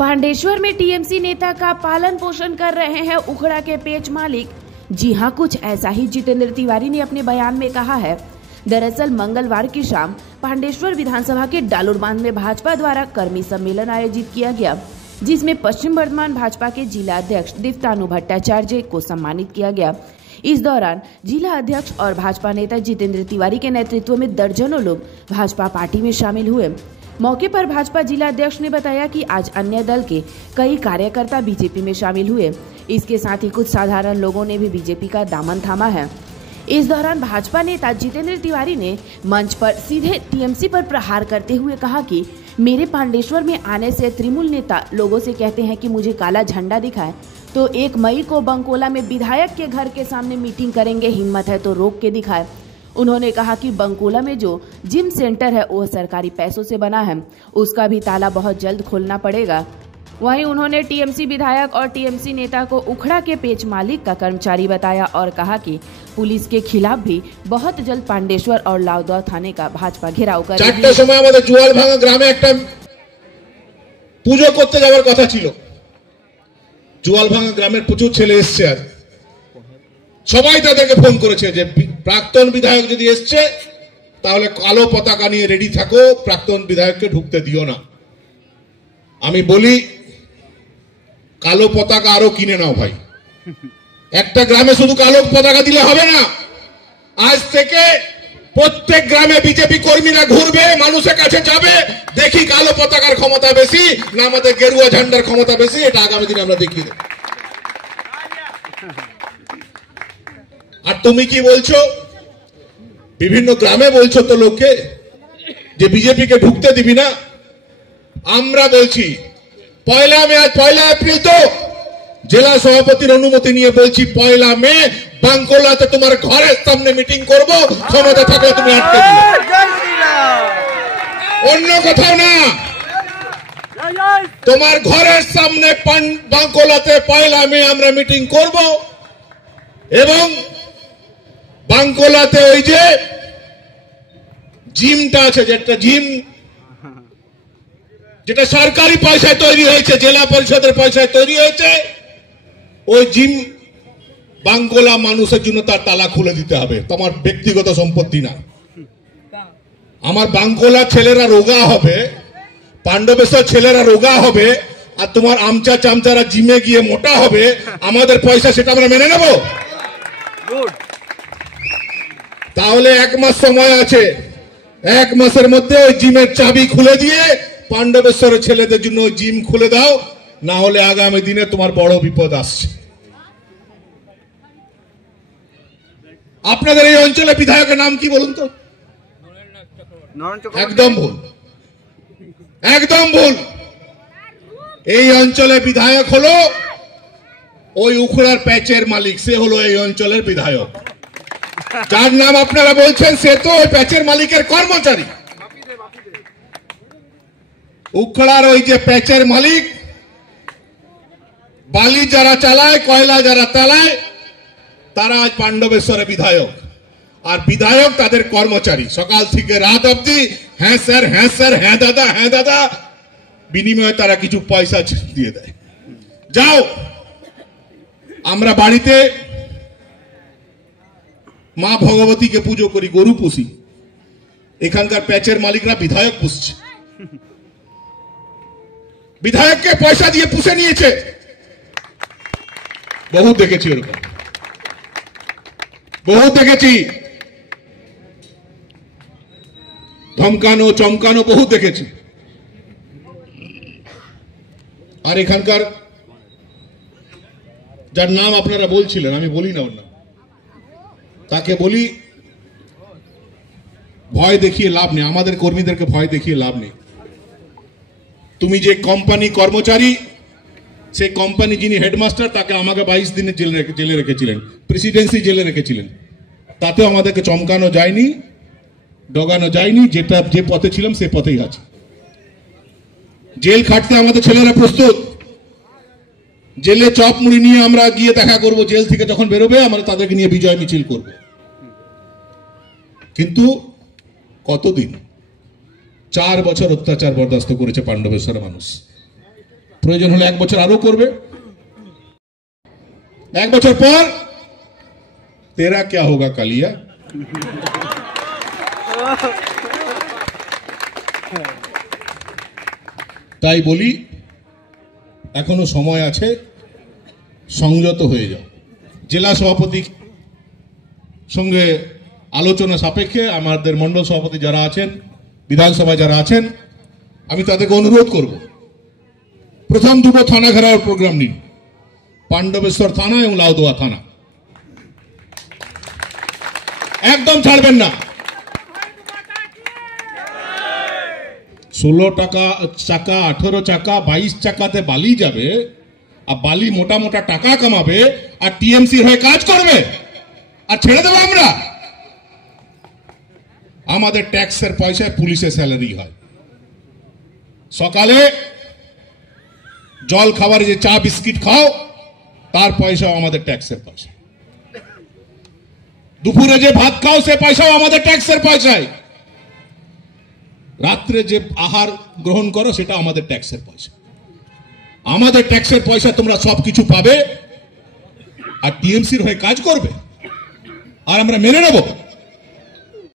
पांडेश्वर में टीएमसी नेता का पालन पोषण कर रहे हैं उखड़ा के पेच मालिक। जी हां, कुछ ऐसा ही जितेंद्र तिवारी ने अपने बयान में कहा है। दरअसल मंगलवार की शाम पांडेश्वर विधानसभा के डालूर बांध में भाजपा द्वारा कर्मी सम्मेलन आयोजित किया गया, जिसमें पश्चिम बर्धमान भाजपा के जिला अध्यक्ष दीप्तानु भट्टाचार्य को सम्मानित किया गया। इस दौरान जिला अध्यक्ष और भाजपा नेता जितेंद्र तिवारी के नेतृत्व में दर्जनों लोग भाजपा पार्टी में शामिल हुए। मौके पर भाजपा जिला अध्यक्ष ने बताया कि आज अन्य दल के कई कार्यकर्ता बीजेपी में शामिल हुए। इसके साथ ही कुछ साधारण लोगों ने भी बीजेपी का दामन थामा है। इस दौरान भाजपा नेता जितेंद्र तिवारी ने मंच पर सीधे टीएमसी पर प्रहार करते हुए कहा कि मेरे पांडेश्वर में आने से तृणमूल नेता लोगों से कहते हैं कि मुझे काला झंडा दिखाए, तो 1 मई को बंकोला में विधायक के घर के सामने मीटिंग करेंगे, हिम्मत है तो रोक के दिखाए। उन्होंने कहा कि बंकोला में जो जिम सेंटर है वह सरकारी पैसों से बना है, उसका भी ताला बहुत जल्द खोलना पड़ेगा। वहीं उन्होंने टीएमसी विधायक और टीएमसी नेता को उखड़ा के पेच मालिक का कर्मचारी बताया और कहा कि पुलिस के खिलाफ भी बहुत जल्द पांडेश्वर और लाउदौर थाने का भाजपा घेराव करेगी। 4টার সময় আমাদের জুয়ালভাঙা গ্রামে একটা পুজো করতে যাওয়ার কথা ছিল। জুয়ালভাঙা গ্রামের প্রচুর ছেলে এসেছে, আর সবাই তাদেরকে ফোন করেছে যে প্রাক্তন বিধায়ক যদি এসছে তাহলে কালো পতাকা নিয়ে রেডি থাকো, প্রাক্তন বিধায়ককে ঢুকতে দিও না। আমি বলি কালো পতাকা আরো কিনে নাও ভাই। একটা গ্রামে শুধু কালো পতাকা দিলে হবে না। আজ থেকে প্রত্যেক গ্রামে বিজেপি কর্মীরা ঘুরবে, মানুষের কাছে যাবে, দেখি কালো পতাকার ক্ষমতা বেশি না আমাদের গেরুয়া ঝান্ডার ক্ষমতা বেশি। এটা আগামী দিনে আমরা দেখিয়ে দেব। আর তুমি কি বলছো, বিভিন্ন গ্রামে বলছো তো লোককে যে বিজেপি কে ঢুকতে দিবি না। আমরা বলছি পয়লা এপ্রিল তো জেলা সভাপতির অনুমতি নিয়ে বলছি 1 মে বাঙ্কোলাতে তোমার ঘরের সামনে মিটিং করব, ক্ষমতা থাকলে তুমি আটকে দিও, অন্য কোথাও না। তোমার ঘরের সামনে বাঙ্কোলাতে 1 মে আমরা মিটিং করব এবং বাঙ্কোলাতে ওই যে জিমটা আছে, যেটা জিম যেটা সরকারি পয়সায় তৈরি হয়েছে, জেলা পরিষদের পয়সায় তৈরি হয়েছে, ওই জিম বাঙ্কোলা মানুষের জন্য তার তালা খুলে দিতে হবে, তোমার ব্যক্তিগত সম্পত্তি না। আমার বাঙ্কোলা ছেলেরা রোগা হবে, পাণ্ডবেশ্বর ছেলেরা রোগা হবে, আর তোমার আমচা চামচারা জিমে গিয়ে মোটা হবে, আমাদের পয়সা সেটা আমরা মেনে নেব? তাহলে 1 মাস সময় আছে, 1 মাসের মধ্যে ওই জিমের চাবি খুলে দিয়ে পাণ্ডবেশ্বরের ছেলেদের জন্য ওই জিম খুলে দাও, না হলে আগামী দিনে তোমার বড় বিপদ আসছে। আপনাদের এই অঞ্চলে বিধায়কের নাম কি বলুন তো? একদম ভুল, একদম ভুল। এই অঞ্চলে বিধায়ক হলো ওই উখড়ার প্যাচের মালিক, সে হলো এই অঞ্চলের বিধায়ক। যার নাম আপনারা বলছেন সে তো ওই প্যাচের মালিকের কর্মচারী। উখড়ার ওই যে প্যাচের মালিক, বালি যারা চালায়, কয়লা যারা চালায়, তারা আজ পাণ্ডবেশ্বরে বিধায়ক, আর বিধায়ক তাদের কর্মচারী। সকাল থেকে রাত অবধি হ্যাঁ স্যার, হ্যাঁ স্যার, হ্যাঁ দাদা, হ্যাঁ দাদা, বিনিময়ে তারা কিছু পয়সা দিয়ে দেয়। যাও, আমরা বাড়িতে মা ভগবতীকে পুজো করি, গরু পুষি, এখানকার প্যাচের মালিকরা বিধায়ক পুষছে, বিধায়ককে পয়সা দিয়ে পুষে নিয়েছে। বহু দেখেছি ওরকম, বহু দেখেছি, ধমকানো চমকানো বহু দেখেছি। আর এখানকার যার নাম আপনারা বলছিলেন, আমি বলি না ওর নাম, তাকে বলি ভয় দেখিয়ে লাভ নেই, আমাদের কর্মীদেরকে ভয় দেখিয়ে লাভ নেই। তুমি যে কোম্পানি কর্মচারী, সেই কোম্পানি যিনি হেডমাস্টার, তাকে আমাকে 22 দিনের জেলে রেখেছিলেন, প্রেসিডেন্সি জেলে রেখেছিলেন, তাতেও আমাদেরকে চমকানো যায়নি, ডগানো যায়নি। যেটা যে পথে ছিলাম সে পথেই আছে। জেল খাটতে আমাদের ছেলেরা প্রস্তুত, জেলে চপ মুড়ি নিয়ে আমরা গিয়ে দেখা করব, জেল থেকে যখন বেরোবে আমরা তাদেরকে নিয়ে বিজয় মিছিল করব। কিন্তু কতদিন? 4 বছর অত্যাচার বরদাস্ত করেছে পাণ্ডবেশ্বরের মানুষ। প্রয়োজন হলে 1 বছর আরো করবে। 1 বছর পর তেরা क्या होगा কালিয়া। তাই বলি এখনো সময় আছে, সংযত হয়ে যাও। জেলা সভাপতি সঙ্গে আলোচনা সাপেক্ষে আমাদের মন্ডল সভাপতি যারা আছেন, বিধানসভায় যারা আছেন, আমি তাদেরকে অনুরোধ করব, প্রথম দুটো থানা ঘেরাওয়ের প্রোগ্রাম নিন, পাণ্ডবেশ্বর থানা এবং লাউদোয়া থানা, একদম ছাড়বেন না। 16 চাকা 18 চাকা 22 চাকাতে বালি যাবে, আর বালি মোটা মোটা টাকা কামাবে, আর টিএমসি হয়ে কাজ করবে, আর ছেড়ে দেবো আমরা? আমাদের ট্যাক্সের পয়সায় পুলিশের স্যালারি হয়। সকালে জল খাবারে যে চা বিস্কিট খাও তার পয়সাও আমাদের ট্যাক্সের পয়সা। দুপুরে যে ভাত খাও সে পয়সাও আমাদের ট্যাক্সের পয়সায়। রাত্রে যে আহার গ্রহণ করো সেটা আমাদের ট্যাক্সের পয়সা। আমাদের ট্যাক্সের পয়সা তোমরা সবকিছু পাবে, আর টিএমসির হয়ে কাজ করবে, আর আমরা মেনে নেব।